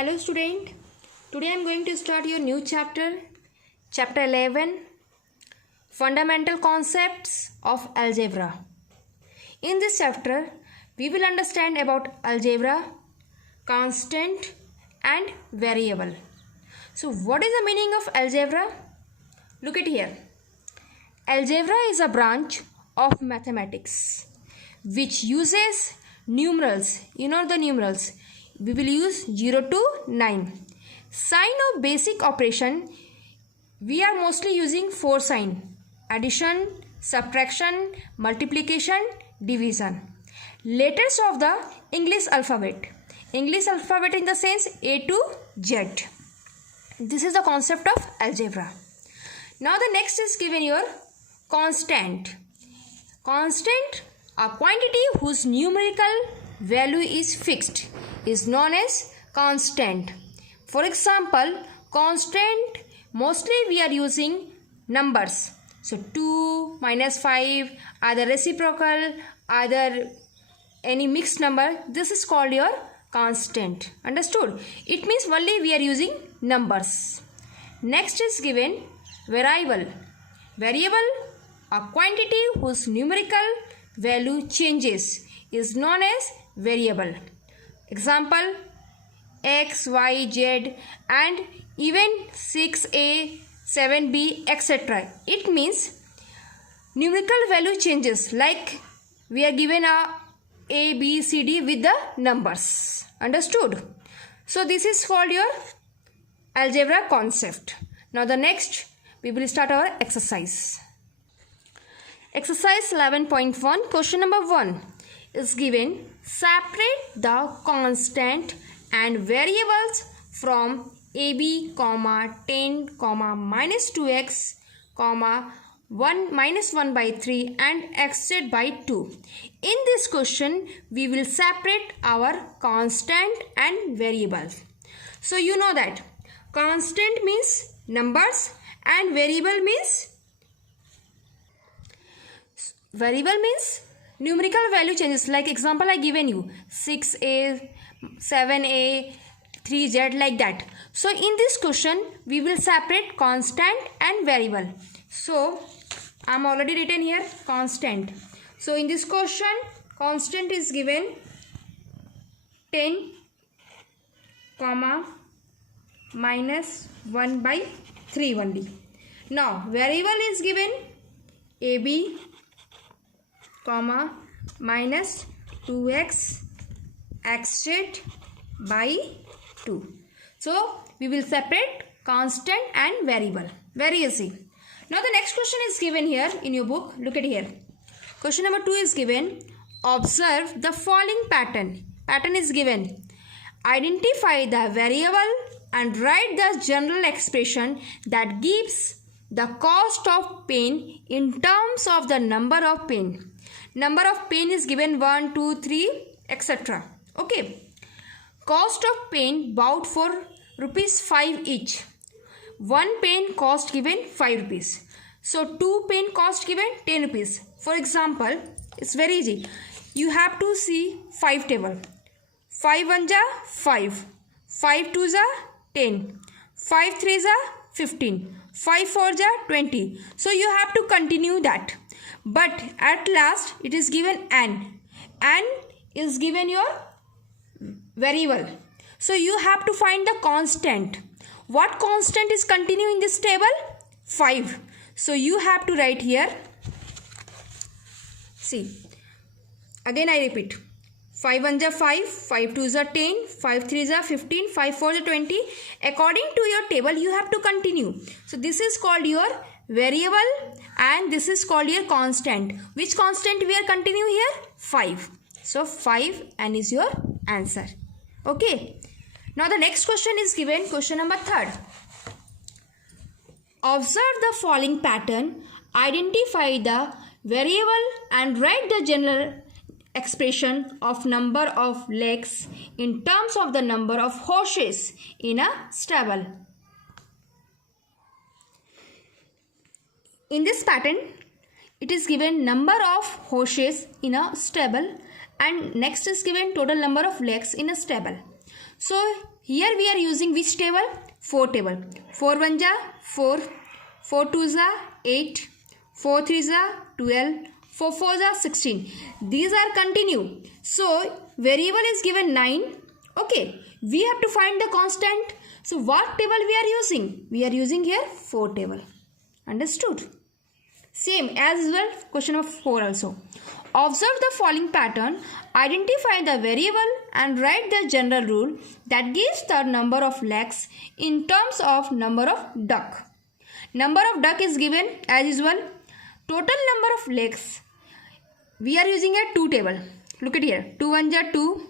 Hello student, today I am going to start your new chapter 11, Fundamental Concepts of Algebra. In this chapter, we will understand about algebra, constant and variable. So what is the meaning of algebra? Look at here. Algebra is a branch of mathematics which uses numerals. You know the numerals. We will use 0 to 9. Sign of basic operation, we are mostly using 4 sign: addition, subtraction, multiplication, division. Letters of the English alphabet. English alphabet in the sense A to Z. This is the concept of algebra. Now the next is given your constant. Constant, a quantity whose numerical value is fixed, is known as constant. For example, constant, mostly we are using numbers. So 2, -5, either reciprocal, either any mixed number. This is called your constant. Understood? It means only we are using numbers. Next is given variable. Variable, a quantity whose numerical value changes, is known as variable. Example, x, y, z and even 6a, 7b, etc. It means numerical value changes, like we are given a, b, c, d with the numbers. Understood? So this is called your algebra concept. Now the next we will start our exercise. Exercise 11.1, question number 1 is given. Separate the constant and variables from AB, 10, -2x, 1 -1/3 and xz by 2. In this question, we will separate our constant and variables. So you know that constant means numbers and variable means numerical value changes. Like example I given you 6a, 7a, 3z, like that. So in this question we will separate constant and variable. So I am already written here constant. So in this question constant is given 10, -1/3 only. Now variable is given AB, -2x xz by 2. So we will separate constant and variable. Very easy. Now the next question is given here in your book. Look at here. Question number 2 is given. Observe the following pattern. Pattern is given. Identify the variable and write the general expression that gives the cost of pen in terms of the number of pen. Number of pen is given 1, 2, 3, etc. Okay. Cost of pen bought for ₹5 each. 1 pen cost given 5 rupees. So 2 pen cost given 10 rupees. For example, it's very easy. You have to see 5 table. 5 1 ja 5. 5 2 ja 10. 5 3 ja 15. 5 4 ja 20. So you have to continue that. But at last it is given n. N is given your variable. So you have to find the constant. What constant is continuing in this table? 5. So you have to write here. See. Again I repeat. 5 1 ja 5, 5 2 ja 10, 5 3 ja 15, 5 4 ja 20. According to your table you have to continue. So this is called your variable and this is called your constant. Which constant we are continuing here? 5. So 5 n is your answer. Okay. Now the next question is given. Question number 3. Observe the following pattern. Identify the variable and write the general expression of number of legs in terms of the number of horses in a stable. In this pattern, it is given number of horses in a stable and next is given total number of legs in a stable. So here we are using which table? 4 table. 4 1 ja 4, 4 2 ja 8, 4 3 ja 12, 4 4 ja 16. These are continue. So variable is given 9. Okay, we have to find the constant. So what table we are using? We are using here 4 table. Understood? Same as well, question number 4 also. Observe the following pattern. Identify the variable and write the general rule that gives the number of legs in terms of number of duck. Number of duck is given as usual. Total number of legs. We are using a 2 table. Look at here. 2 1 ja 2,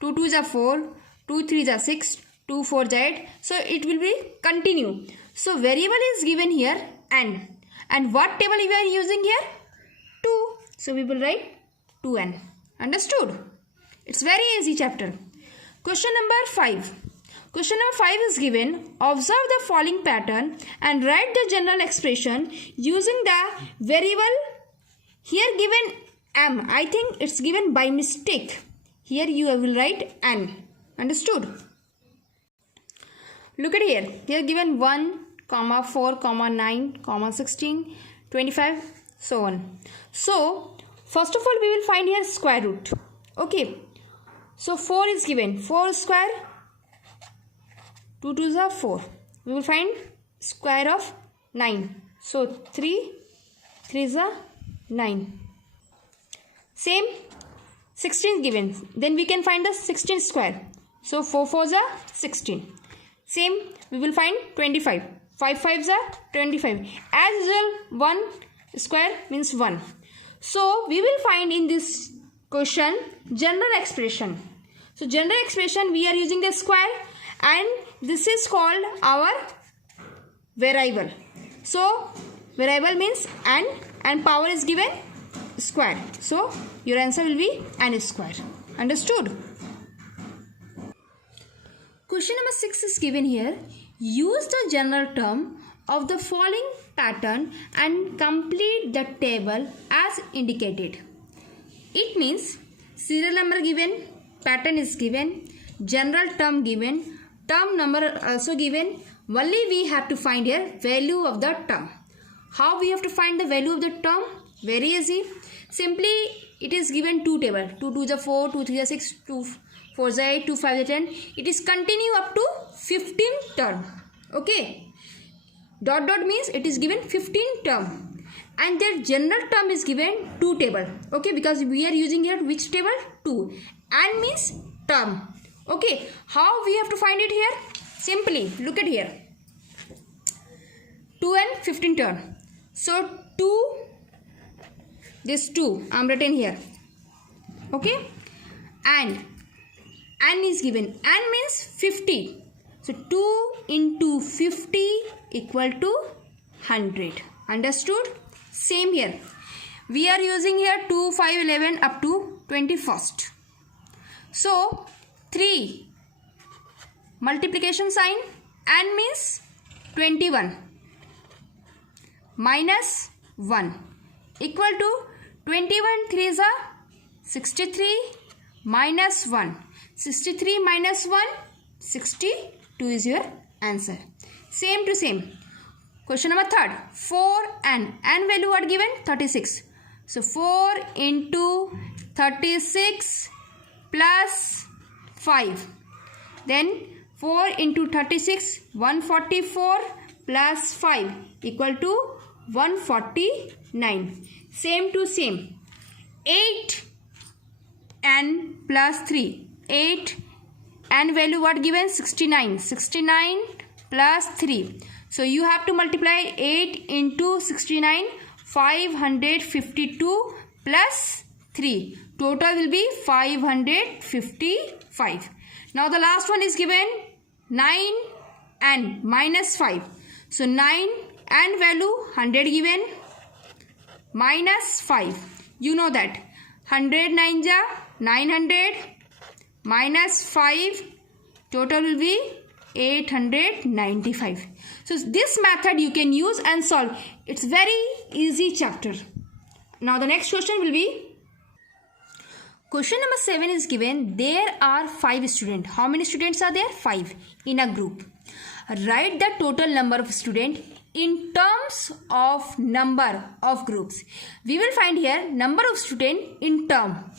2 2 ja 4, 2 3 ja 6, 2 4 ja 8. So it will be continue. So variable is given here n. And what table we are using here? 2. So we will write 2n. Understood? It's very easy chapter. Question number 5. Question number 5 is given. Observe the following pattern and write the general expression using the variable here given m. I think it's given by mistake. Here you will write n. Understood? Look at here. Here given 1, 4, 9, 16, 25, so on. So first of all we will find here square root. Okay, so 4 is given. 4 square, 2 2s are 4. We will find square of 9. So 3 3s are 9. Same 16 is given. Then we can find the 16 square. So 4 4s are 16. Same we will find 25. 5 5s are 25. As usual 1 square means 1. So we will find in this question general expression. So general expression we are using the square and this is called our variable. So variable means n and power is given square. So your answer will be n square. Understood? Question number 6 is given here. Use the general term of the following pattern and complete the table as indicated. It means serial number given, pattern is given, general term given, term number also given. Only we have to find here value of the term. How we have to find the value of the term? Very easy. Simply it is given 2 table. 2 2 is 4, 2 3 is 6, 2 4 is 8, 2 5 is 10. It is continue up to 15 term. Okay. Dot dot means it is given 15 term. And their general term is given 2 table. Okay. Because we are using here which table? 2. And means term. Okay. How we have to find it here? Simply look at here. 2 and 15 term. So 2, this 2 I am written here. Okay. And n is given. N means 50. So 2 into 50 equal to 100. Understood? Same here. We are using here 2, 5, 11 up to 21st. So 3 multiplication sign n means 21 minus 1 equal to 21 3s are 63 minus 1. 63 minus 1, 62 is your answer. Same to same. Question number 3. 4n. N value what given? 36. So 4 into 36 plus 5. Then 4 into 36, 144 plus 5 equal to 149. Same to same. 8 n plus 3. 8 n value what given? 69. 69 plus 3. So you have to multiply 8 into 69. 552 plus 3. Total will be 555. Now the last one is given 9n minus 5. So 9 n value 100 given minus 5. You know that 100 9 ja 900 minus 5. Total will be 895. So this method you can use and solve. It's very easy chapter. Now the next question will be Question number 7 is given. There are 5 students. How many students are there? 5 in a group. Write the total number of students in terms of number of groups. We will find here number of students in term.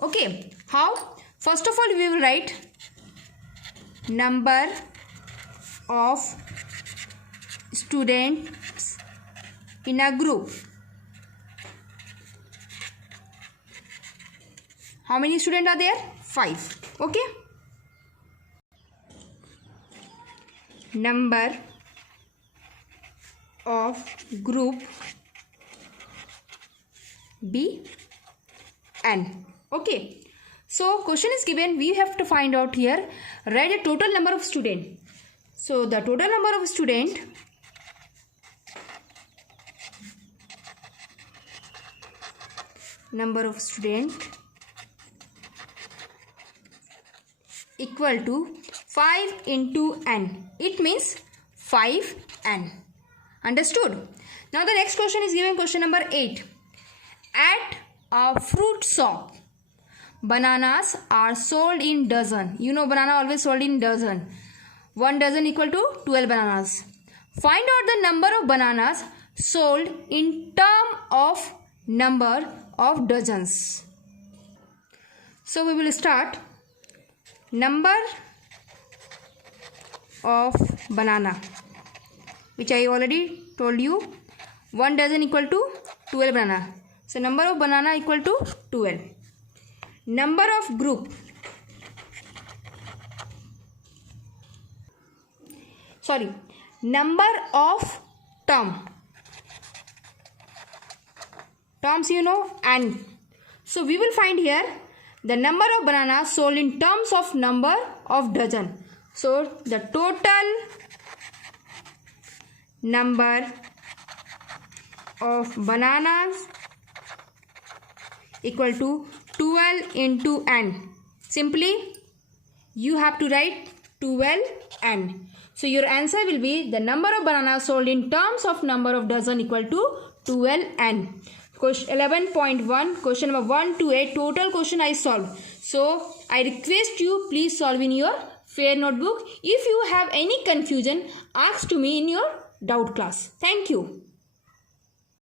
Okay. How? First of all, we will write number of students in a group. How many students are there? 5. Okay. Number of group B N. Okay. So question is given. We have to find out here. Write the total number of students. So the total number of students equal to 5 into n. It means 5n. Understood? Now the next question is given, question number 8. At a fruit shop, bananas are sold in dozen. You know banana always sold in dozen. 1 dozen equal to 12 bananas. Find out the number of bananas sold in term of number of dozens. So we will start. Number of banana, which I already told you, 1 dozen equal to 12 banana. So number of banana equal to 12. Number of group, number of terms you know, and so we will find here the number of bananas sold in terms of number of dozen. So the total number of bananas equal to 12 into n. Simply you have to write 12n. So your answer will be the number of bananas sold in terms of number of dozen equal to 12n. Question 11.1, question number 1 to 8, total question I solved. So I request you, please solve in your fair notebook. If you have any confusion, ask to me in your doubt class. Thank you.